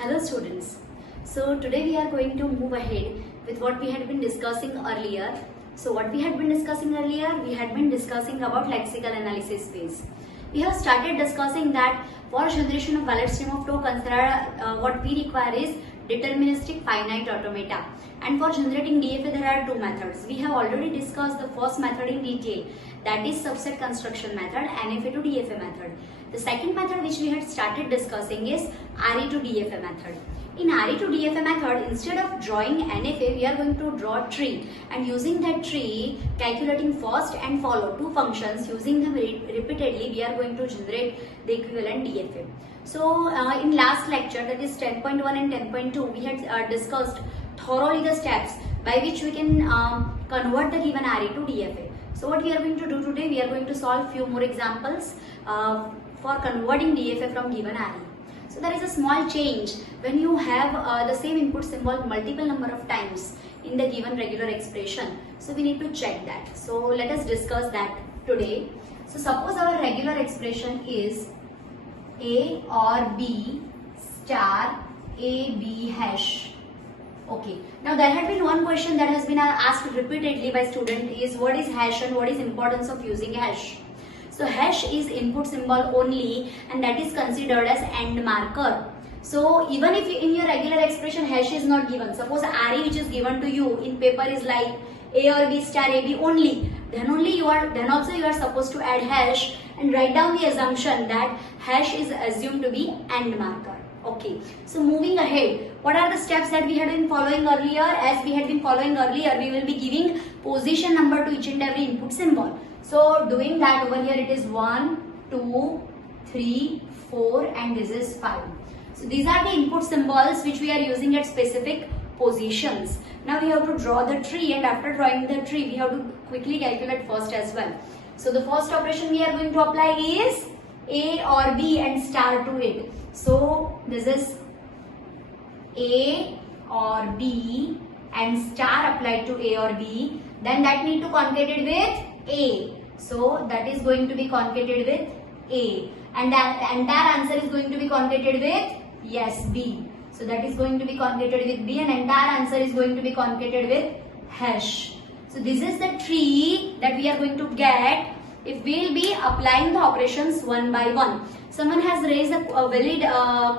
Hello students. So today we are going to move ahead with what we had been discussing earlier. So what we had been discussing earlier, we had been discussing about lexical analysis phase. We have started discussing that for generation of valid stream of tokens, what we require is deterministic finite automata. And for generating DFA, there are two methods. We have already discussed the first method in detail, that is subset construction method, NFA to DFA method. The second method which we had started discussing is RE to DFA method. In RE to DFA method, instead of drawing NFA, we are going to draw a tree, and using that tree, calculating first and follow two functions, using them repeatedly, we are going to generate the equivalent DFA. So in last lecture, that is 10.1 and 10.2, we had discussed thoroughly the steps by which we can convert the given RE to DFA. So what we are going to do today, we are going to solve few more examples for converting DFA from given RE. So there is a small change when you have the same input symbol multiple number of times in the given regular expression. So we need to check that. So let us discuss that today. So suppose our regular expression is A or B star AB hash. Okay. Now there had been one question that has been asked repeatedly by student is what is hash and what is importance of using hash. So hash is input symbol only, and that is considered as end marker. So even if in your regular expression hash is not given, suppose RE which is given to you in paper is like A or B star AB only, then also you are supposed to add hash and write down the assumption that hash is assumed to be end marker. Okay, so moving ahead, what are the steps that we had been following earlier? As we had been following earlier, we will be giving position number to each and every input symbol. So doing that, over here it is 1, 2, 3, 4 and this is 5. So these are the input symbols which we are using at specific positions. Now we have to draw the tree, and after drawing the tree we have to quickly calculate first as well. So the first operation we are going to apply is A or B and star to it. So this is A or B and star applied to A or B. Then that need to concatenate with A. So that is going to be concatenated with A. And that entire answer is going to be concatenated with, yes, B. So that is going to be concatenated with B, and entire answer is going to be concatenated with hash. So this is the tree that we are going to get if we will be applying the operations one by one. Someone has raised a valid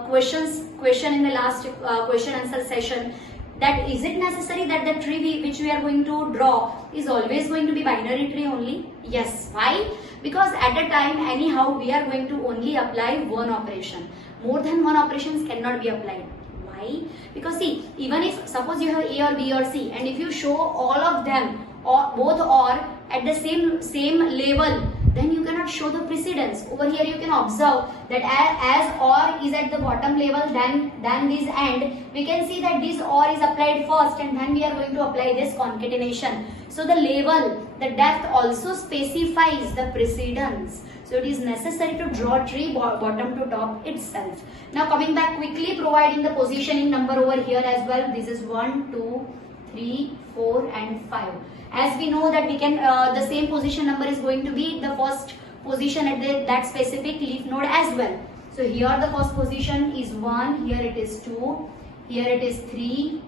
question in the last question answer session, that is it necessary that the tree which we are going to draw is always going to be binary tree only? Yes. Why? Because at a time anyhow we are going to only apply one operation. More than one operations cannot be applied. Why? Because see, even if suppose you have A or B or C, and if you show all of them or both or at the same level, then you cannot show the precedence. Over here you can observe that as or is at the bottom level, then this AND, we can see that this or is applied first and then we are going to apply this concatenation. So the level, the depth also specifies the precedence. So it is necessary to draw tree bottom to top itself. Now coming back quickly, providing the positioning number over here as well. This is 1, 2, 3, 4 and 5. As we know that we can the same position number is going to be the first position at that specific leaf node as well. So here the first position is 1, here it is 2, here it is 3,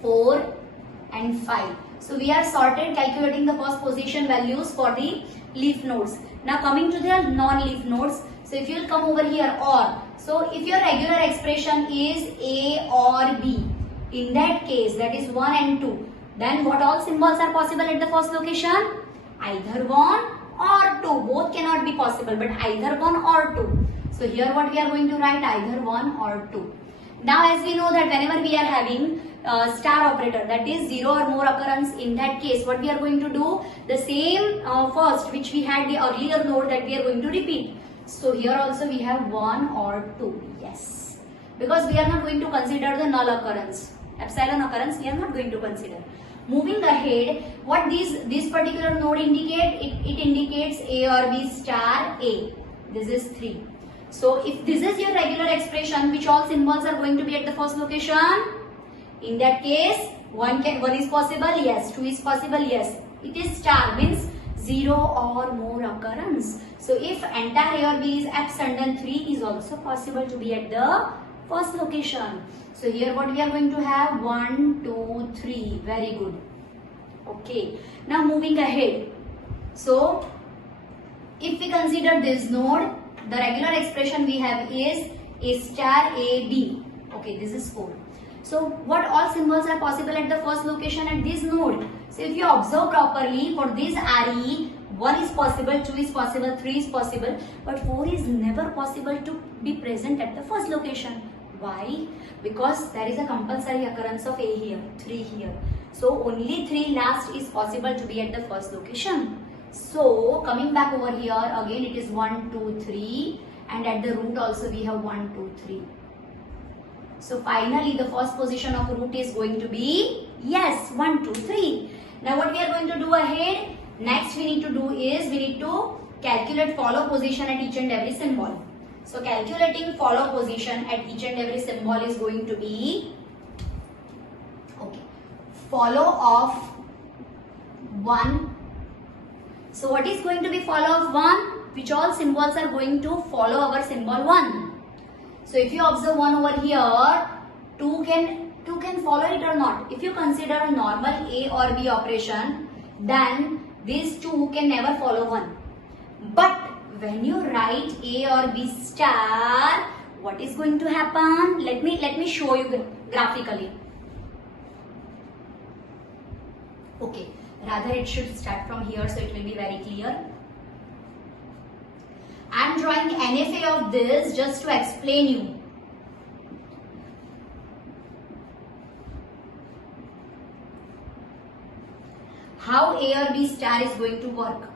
4 and 5. So we are sorted calculating the first position values for the leaf nodes. Now coming to the non-leaf nodes. So if you will come over here or, so if your regular expression is A or B, in that case that is 1 and 2. Then what all symbols are possible at the first location? Either 1 or 2. Both cannot be possible, but either 1 or 2. So here what we are going to write, either 1 or 2. Now as we know that whenever we are having star operator, that is 0 or more occurrence, in that case what we are going to do, the same first which we had the earlier node, that we are going to repeat. So here also we have 1 or 2. Yes. Because we are not going to consider the null occurrence. Epsilon occurrence we are not going to consider. Moving ahead, what this particular node indicate? It indicates A or B star A. This is 3. So if this is your regular expression, which all symbols are going to be at the first location? In that case, 1 is possible, yes. 2 is possible, yes. It is star, means 0 or more occurrence. So if entire A or B is absent, then 3 is also possible to be at the first location. So here what we are going to have 1, 2, 3. Very good. Okay. Now moving ahead. So if we consider this node, the regular expression we have is A star A B. Okay, this is 4. So what all symbols are possible at the first location at this node? So if you observe properly, for this RE, 1 is possible, 2 is possible, 3 is possible, but 4 is never possible to be present at the first location. Why? Because there is a compulsory occurrence of A here, 3 here. So only 3 last is possible to be at the first location. So coming back over here, again it is 1, 2, 3, and at the root also we have 1, 2, 3. So finally the first position of root is going to be, yes, 1, 2, 3. Now what we are going to do ahead? Next we need to do is, we need to calculate follow position at each and every symbol. So calculating follow position at each and every symbol is going to be, okay, follow of 1. So what is going to be follow of 1? Which all symbols are going to follow our symbol 1? So if you observe 1 over here, 2 can follow it or not. If you consider a normal A or B operation, then these 2 can never follow 1. But when you write A or B star, what is going to happen? Let me show you graphically. Okay, rather it should start from here so it will be very clear. I am drawing NFA of this just to explain you. How A or B star is going to work.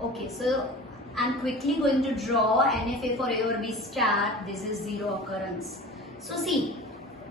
Okay, so I am quickly going to draw NFA for A or B star. This is 0 occurrence. So see,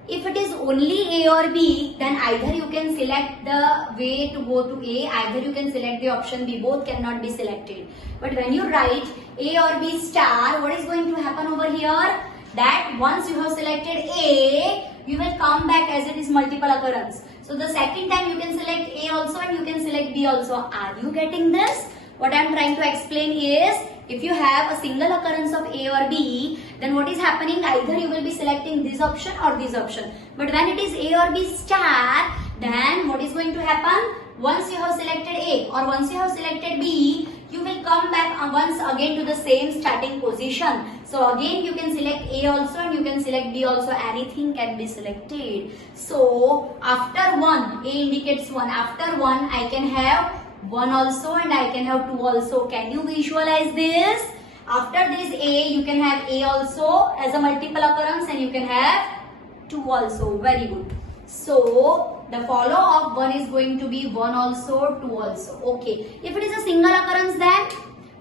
if it is only A or B, then either you can select the way to go to A, either you can select the option B, both cannot be selected. But when you write A or B star, what is going to happen over here? That once you have selected A, you will come back as it is multiple occurrence. So the second time you can select A also and you can select B also. Are you getting this? What I am trying to explain is, if you have a single occurrence of A or B, then what is happening? Either you will be selecting this option or this option. But when it is A or B star, then what is going to happen? Once you have selected A or once you have selected B, you will come back once again to the same starting position. So again you can select A also and you can select B also. Anything can be selected. So after 1, A indicates 1. After 1, I can have 1 also and I can have 2 also. Can you visualize this? After this A, you can have A also as a multiple occurrence and you can have 2 also. Very good. So the follow of 1 is going to be 1 also, 2 also. Okay. If it is a single occurrence, then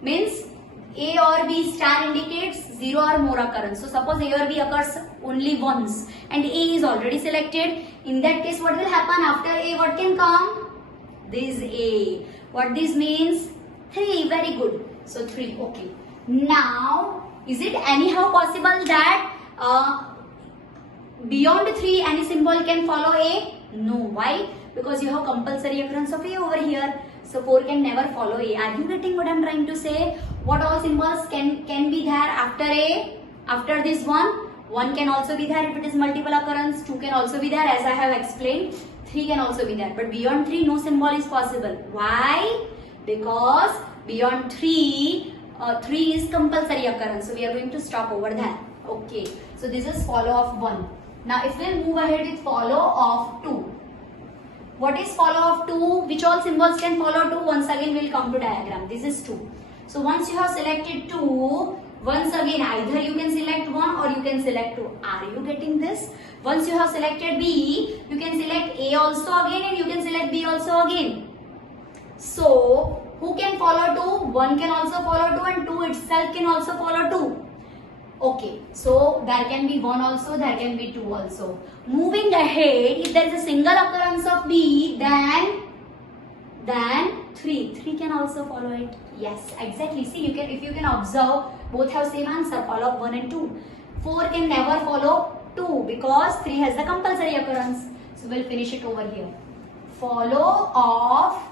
means A or B star indicates 0 or more occurrence. So suppose A or B occurs only once and A is already selected. In that case, what will happen? After A, what can come? This A. What this means? 3. Very good. So 3. Okay. Now, is it anyhow possible that beyond 3 any symbol can follow A? No. Why? Because you have compulsory occurrence of A over here. So 4 can never follow A. Are you getting what I am trying to say? What all symbols can be there after A? After this one? 1 can also be there if it is multiple occurrence. 2 can also be there as I have explained. 3 can also be there. But beyond 3 no symbol is possible. Why? Because beyond 3, 3 is compulsory occurrence. So we are going to stop over there. Okay. So this is follow of 1. Now if we move ahead with follow of 2. What is follow of 2? Which all symbols can follow 2? Once again we will come to diagram. This is 2. So once you have selected 2, once again either you can select 1 or you can select 2. Are you getting this? Once you have selected B, you can select A also again and you can select B also again. So who can follow 2? 1 can also follow 2 and 2 itself can also follow 2. Okay, so there can be 1 also, there can be 2 also. Moving ahead, if there is a single occurrence of B, then 3. 3 can also follow it. Yes, exactly. See, if you can observe, both have same answer, follow 1 and 2. 4 can never follow 2 because 3 has the compulsory occurrence. So we'll finish it over here. Follow of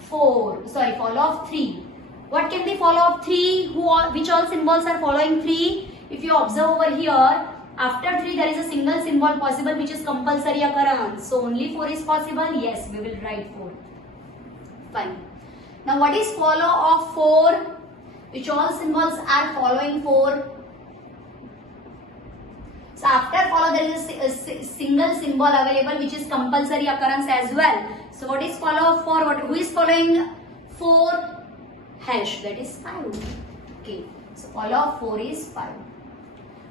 4. Sorry, follow of 3. What can be follow of 3? Which all symbols are following 3? If you observe over here, after 3 there is a single symbol possible which is compulsory occurrence. So only 4 is possible. Yes, we will write 4. Fine. Now what is follow of 4? Which all symbols are following 4? So after follow there is a single symbol available which is compulsory occurrence as well. So what is follow of 4? Who is following 4? Hash, that is 5. Okay. So follow of 4 is 5.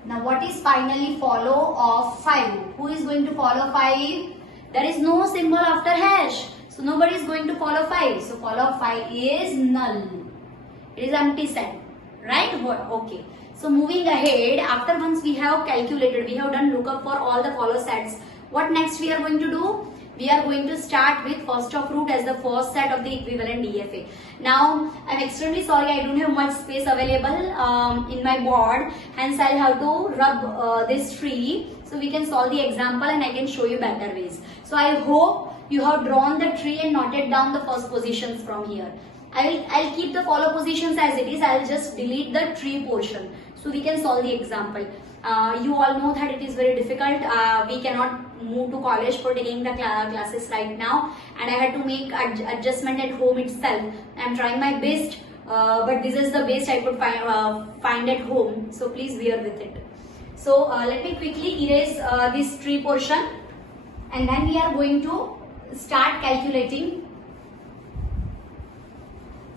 Now what is finally follow of 5? Who is going to follow 5? There is no symbol after hash. So nobody is going to follow 5. So follow of 5 is null. It is empty set. Right? Okay. So moving ahead, after once we have calculated, we have done lookup for all the follow sets. What next we are going to do? We are going to start with first of root as the first set of the equivalent DFA. Now, I am extremely sorry, I don't have much space available in my board. Hence, I'll have to rub this tree so we can solve the example and I can show you better ways. So, I hope you have drawn the tree and noted down the first positions from here. I'll keep the follow positions as it is. I'll just delete the tree portion so we can solve the example. You all know that it is very difficult. We cannot move to college for taking the classes right now, and I had to make adjustment at home itself. I'm trying my best, but this is the best I could find at home. So please bear with it. So let me quickly erase this tree portion, and then we are going to start calculating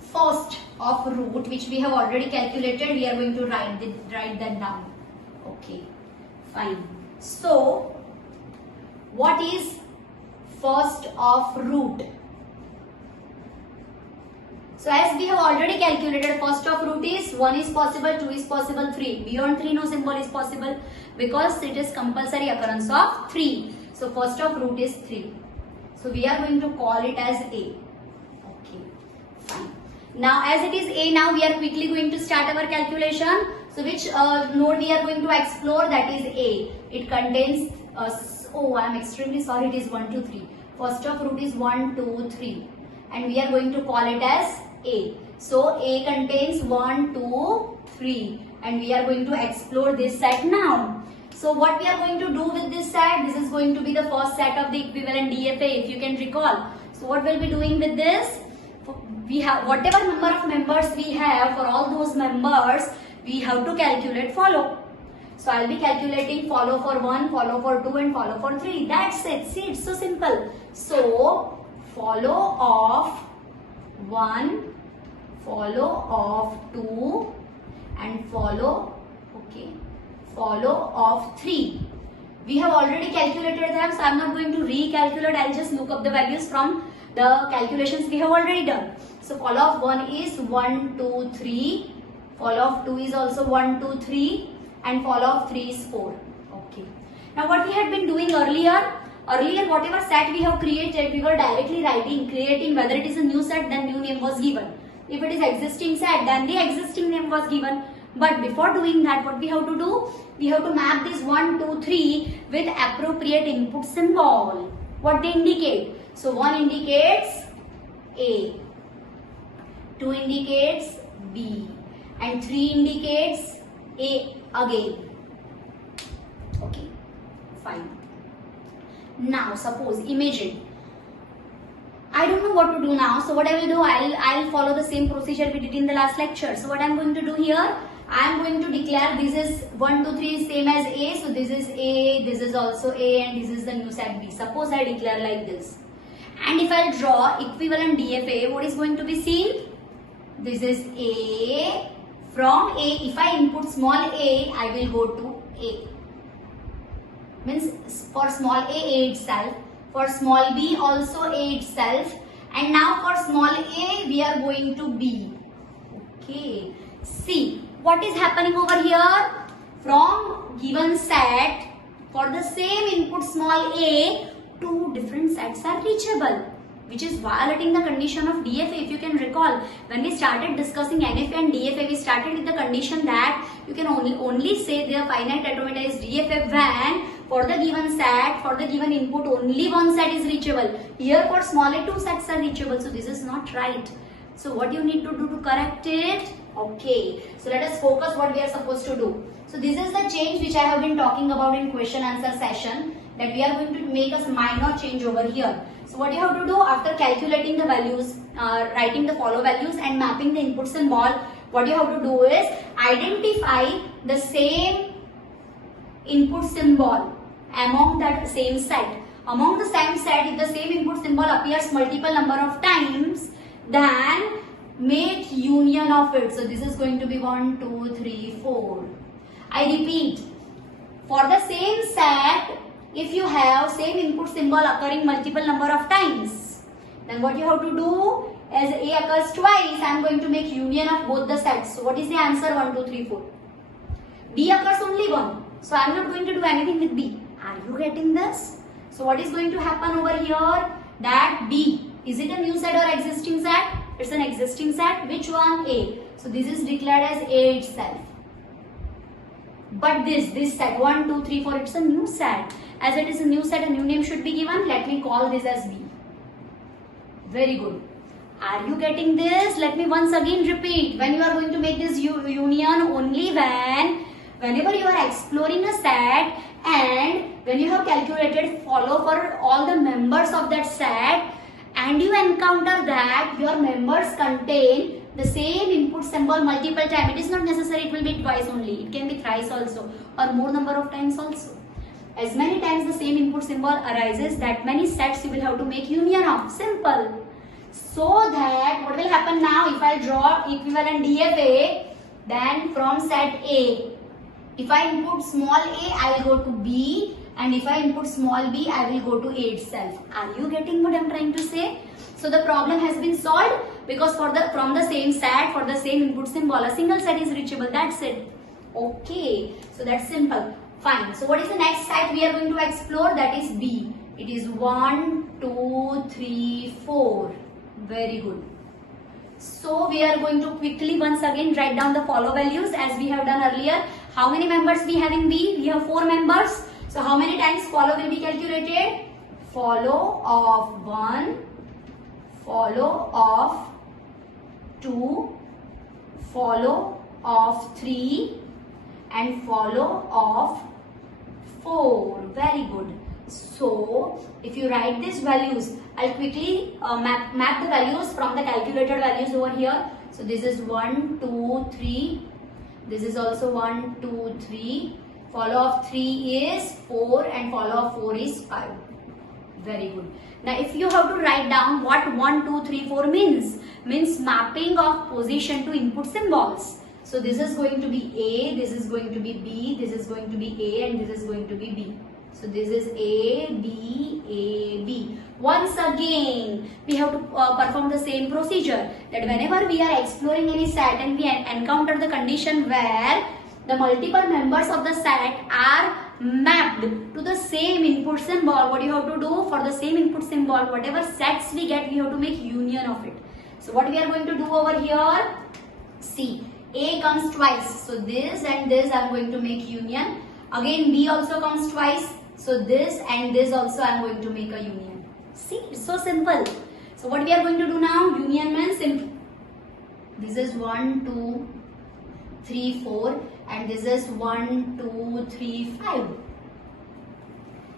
first of root, which we have already calculated. We are going to write that down. Okay, fine. So, what is first of root? So, as we have already calculated, first of root is 1 is possible, 2 is possible, 3. Beyond 3, no symbol is possible because it is compulsory occurrence of 3. So, first of root is 3. So, we are going to call it as A. Okay, fine. Now, as it is A, now we are quickly going to start our calculation. So, which node we are going to explore? That is A. It contains, oh, I am extremely sorry, it is 1, 2, 3. First of root is 1, 2, 3. And we are going to call it as A. So, A contains 1, 2, 3. And we are going to explore this set now. So, what we are going to do with this set? This is going to be the first set of the equivalent DFA, if you can recall. So, what we'll be doing with this? We have whatever number of members we have, for all those members, we have to calculate follow. So, I'll be calculating follow for 1, follow for 2 and follow for 3. That's it. See, it's so simple. So, follow of 1, follow of 2 and follow of 3. We have already calculated them, so I am not going to recalculate. I'll just look up the values from the calculations we have already done. So, follow of 1 is 1, 2, 3. Follow of 2 is also 1, 2, 3. And follow of 3 is 4. Okay. Now, what we had been doing earlier, whatever set we have created, we were directly creating whether it is a new set, then new name was given. If it is existing set, then the existing name was given. But before doing that, what we have to do? We have to map this 1, 2, 3 with appropriate input symbol. What they indicate? So, 1 indicates A, 2 indicates B, and 3 indicates A again. Okay, fine. Now, suppose, imagine, I don't know what to do now. So, what I will do, I'll follow the same procedure we did in the last lecture. So, what I am going to do here, I am going to declare this is 1, 2, 3 is same as A. So, this is A, this is also A, and this is the new set B. Suppose I declare like this. And if I draw equivalent DFA, what is going to be seen? This is A. From A, if I input small a, I will go to A. Means for small a itself. For small b, also A itself. And now for small a, we are going to B. Okay. See, what is happening over here? From given set, for the same input small a, two different sets are reachable, which is violating the condition of DFA. If you can recall, when we started discussing NFA and DFA, we started with the condition that you can only say they are finite atomitized DFA when For the given set, for the given input, only one set is reachable. Here for small a, two sets are reachable. So this is not right. So what you need to do to correct it? Okay. So let us focus what we are supposed to do. So this is the change which I have been talking about in question answer session, that we are going to make a minor change over here. So what you have to do after calculating the values, writing the follow values and mapping the input symbol, what you have to do is identify the same input symbol among that same set. Among the same set, if the same input symbol appears multiple number of times, then make union of it. So this is going to be 1, 2, 3, 4. I repeat, for the same set, if you have same input symbol occurring multiple number of times, then what you have to do, as A occurs twice, I am going to make union of both the sets. So what is the answer? 1, 2, 3, 4. B occurs only 1. So I am not going to do anything with B. Are you getting this? So what is going to happen over here? That B, is it a new set or existing set? It's an existing set. Which one? A. So this is declared as A itself. But this set 1, 2, 3, 4, it's a new set. As it is a new set, a new name should be given. Let me call this as B. Very good. Are you getting this? Let me once again repeat. When you are going to make this union, only whenever you are exploring a set and when you have calculated follow for all the members of that set and you encounter that your members contain the same input symbol multiple times. It is not necessary it will be twice only. It can be thrice also or more number of times also. As many times the same input symbol arises, that many sets you will have to make union of. Simple. So that what will happen now, if I draw equivalent DFA, then from set A, if I input small a, I will go to B, and if I input small b, I will go to A itself. Are you getting what I am trying to say? So the problem has been solved because from the same set, for the same input symbol, a single set is reachable. That's it. Okay. So that's simple. Fine. So what is the next set we are going to explore? That is B. It is 1, 2, 3, 4. Very good. So we are going to quickly once again write down the follow values as we have done earlier. How many members we have in B? We have 4 members. So how many times follow will be calculated? Follow of 1, follow of 2, follow of 3 and follow of 4. Very good. So if you write these values, I'll quickly map the values from the calculated values over here. So this is 1, 2, 3. This is also 1, 2, 3. Follow of 3 is 4 and follow of 4 is 5. Very good. Now if you have to write down what 1, 2, 3, 4 means mapping of position to input symbols. So this is going to be A, this is going to be B, this is going to be A and this is going to be B. So this is A, B, A, B. Once again, we have to perform the same procedure, that whenever we are exploring any set and we encounter the condition where the multiple members of the set are mapped to the same input symbol, what you have to do for the same input symbol, whatever sets we get, we have to make union of it. So what we are going to do over here, see, A comes twice. So this and this I am going to make union. Again B also comes twice. So this and this also I am going to make a union. See, it's so simple. So what we are going to do now, union means simple. This is 1, 2, 3, 4 and this is 1, 2, 3, 5.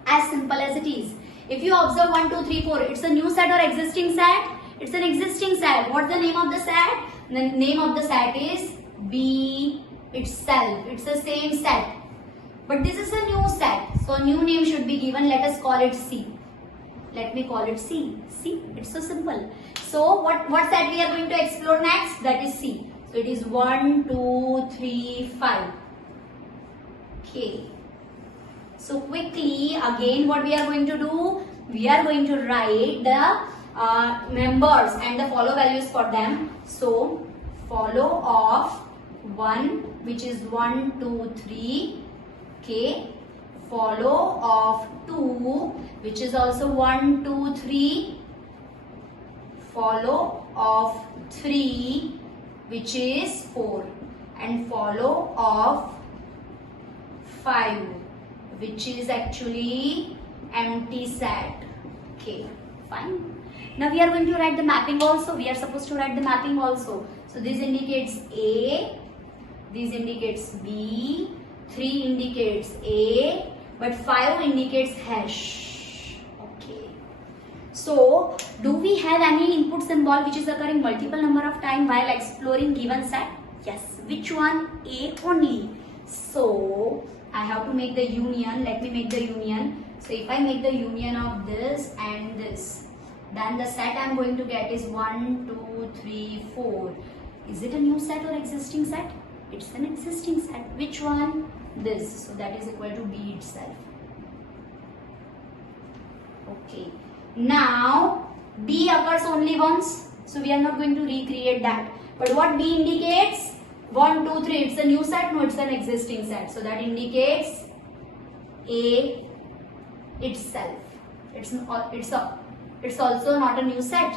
As simple as it is. If you observe 1, 2, 3, 4, it's a new set or existing set? It's an existing set. What's the name of the set? The name of the set is B itself. It's the same set. But this is a new set. So a new name should be given. Let us call it C. Let me call it C. See, it's so simple. So what set we are going to explore next? That is C. So it is 1, 2, 3, 5. Okay. So quickly again what we are going to do? We are going to write the members and the follow values for them. So follow of 1, which is 1, 2, 3. Okay. Follow of 2, which is also 1, 2, 3. Follow of 3, which is 4. And follow of 5. which is actually empty set. Okay, fine. Now we are going to write the mapping also. We are supposed to write the mapping also. So this indicates A, this indicates B, 3 indicates A, but 5 indicates hash. Okay. So do we have any input symbol which is occurring multiple number of times while exploring given set? Yes. Which one? A only. So I have to make the union. Let me make the union. So if I make the union of this and this, then the set I am going to get is 1, 2, 3, 4. Is it a new set or existing set? It's an existing set. Which one? This. So that is equal to B itself. Okay. Now B occurs only once. So we are not going to recreate that. But what B indicates? 1, 2, 3. It's a new set? No, it's an existing set. So that indicates A itself. It's also not a new set.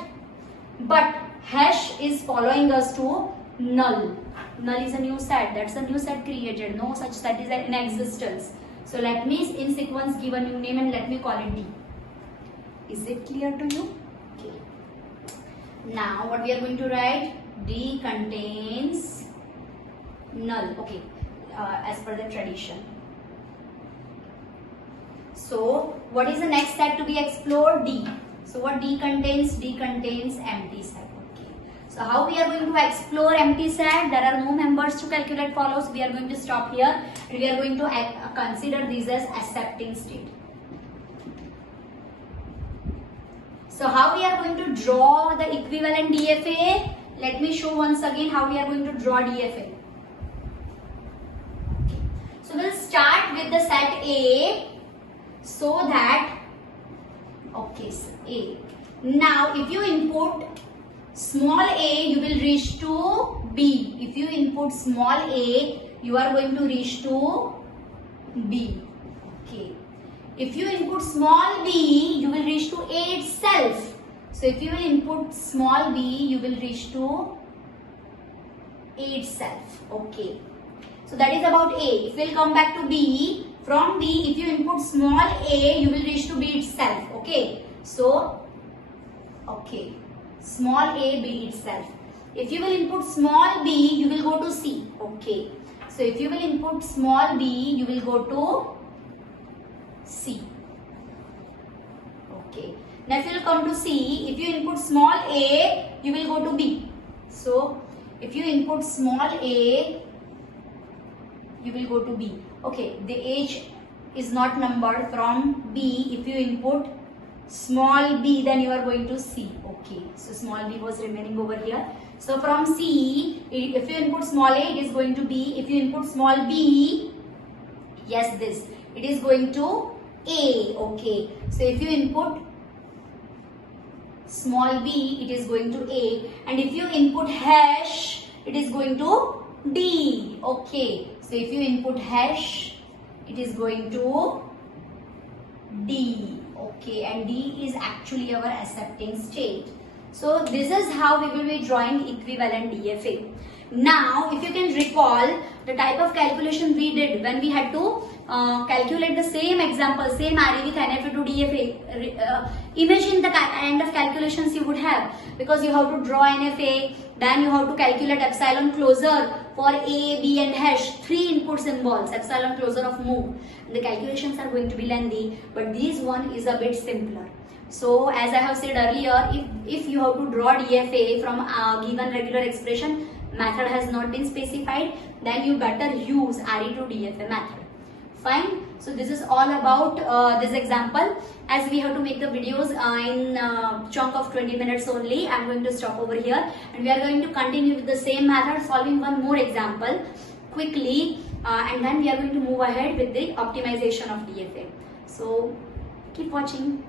But hash is following us to null. Null is a new set. That's a new set created. No such set is in existence. So let me in sequence give a new name and let me call it D. Is it clear to you? Okay. Now what we are going to write? D contains null. Okay. As per the tradition. So what is the next set to be explored? D. So what D contains? D contains empty set. Okay. So how we are going to explore empty set? There are no members to calculate follows. We are going to stop here and we are going to consider these as accepting state. So how we are going to draw the equivalent DFA? Let me show once again how we are going to draw DFA. Okay. So we'll start with the set A. So that, okay, so A. Now if you input small a, you will reach to B. If you input small a, you are going to reach to B. Okay. If you input small b, you will reach to A itself. So if you will input small b, you will reach to A itself. Okay. So that is about A. If we will come back to B, from B, if you input small a, you will reach to B itself. Okay. So, okay. Small a, B itself. If you will input small b, you will go to C. Okay. So if you will input small b, you will go to C. Okay. Now if you will come to C, if you input small a, you will go to B. So if you input small a, you will go to B. Okay, the age is not numbered from B. If you input small b, then you are going to C. Okay, so small b was remaining over here. So from C, if you input small a, it is going to B. If you input small b, yes, this, it is going to A. Okay, so if you input small b, it is going to A. And if you input hash, it is going to D. Okay, so if you input hash, it is going to D. Okay, and D is actually our accepting state. So this is how we will be drawing equivalent DFA. Now, if you can recall the type of calculation we did when we had to calculate the same example, same array with NFA to DFA. Imagine the kind of calculations you would have, because you have to draw NFA, then you have to calculate epsilon closure for A, B and hash, 3 input symbols, epsilon closure of move. The calculations are going to be lengthy, but this one is a bit simpler. So as I have said earlier, if you have to draw DFA from a given regular expression, method has not been specified, then you better use RE to DFA method. Fine. So this is all about this example. As we have to make the videos in chunk of 20 minutes only, I am going to stop over here and we are going to continue with the same method, solving one more example quickly, and then we are going to move ahead with the optimization of DFA. So keep watching.